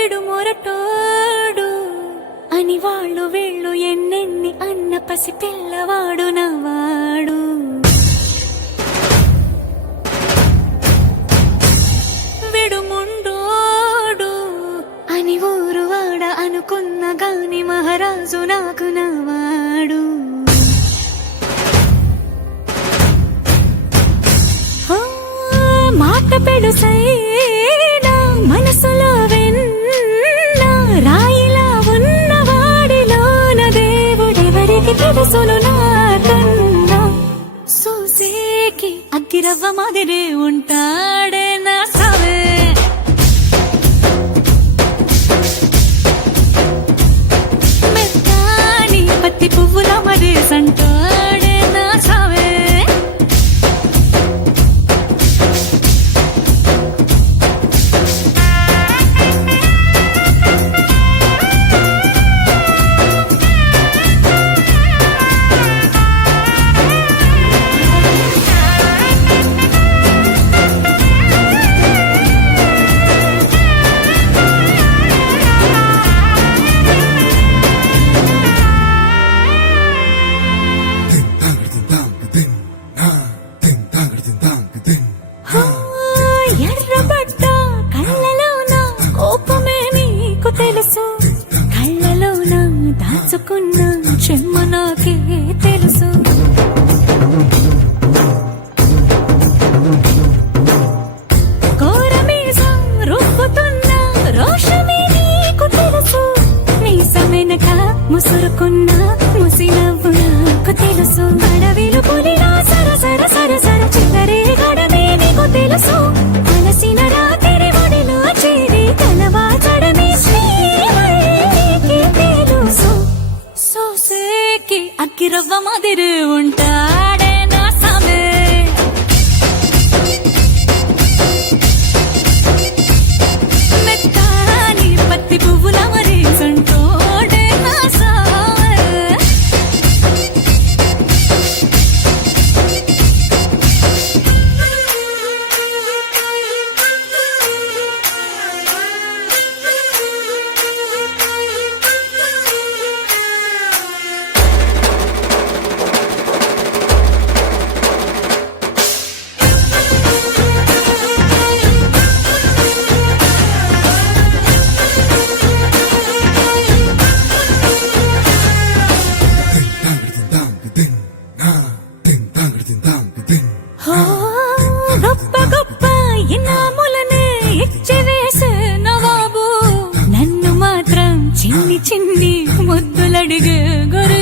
విడు మొరటోడు అని వాళ్ళు వీళ్ళు ఎన్నెన్ని అన్న పసి పిల్లవాడు నవ్వాడు. విడు ముండోడు అని ఊరు వాడ అనుకున్న గాని మహారాజు నాకు నవ్వాడు. మాట పెడుసైనా మనసులో వెన్న రాయిలా ఉన్నవాడిలోన దేవుడెవరికి తెలుసును నాకన్నా. సూసేకి అగ్గిరవ్వ మాదిరే ఉంటాడే నా సావే. మెత్తాని పత్తి పువ్వుల మరేసంటాడే నా సావే. ఎర్రబడ్డ కళ్ళలోన కోపమే నీకు తెలుసు, కళ్ళలోన దాచుకున్న చెమ్మ నాకే తెలుసు. కోరమీసం రుబ్బుతున్న రోషమే నీకు తెలుసు, మీసమెనక ముసురుకున్న ముసినవ్వు నాకు తెలుసు. అడవిలు పులిలా సరసర సరసర చివరే గడమే నీకు తెలుసు. అలసిన రాత్రి ఒడిలో చేరి కలవాచడమే శ్రీవల్లికి తెలుసు. సోసేకి అగ్గిరవ్వ మాదిరి ఉంటాడే నా సామే. మెత్తాని పత్తి పువ్వుల మరేసంటోడే నా సామే. గొప్ప గొప్ప ఇనాములనే ఇచ్చివేసే నవాబు, నన్ను మాత్రం చిన్ని చిన్ని ముద్దులడిగే గురు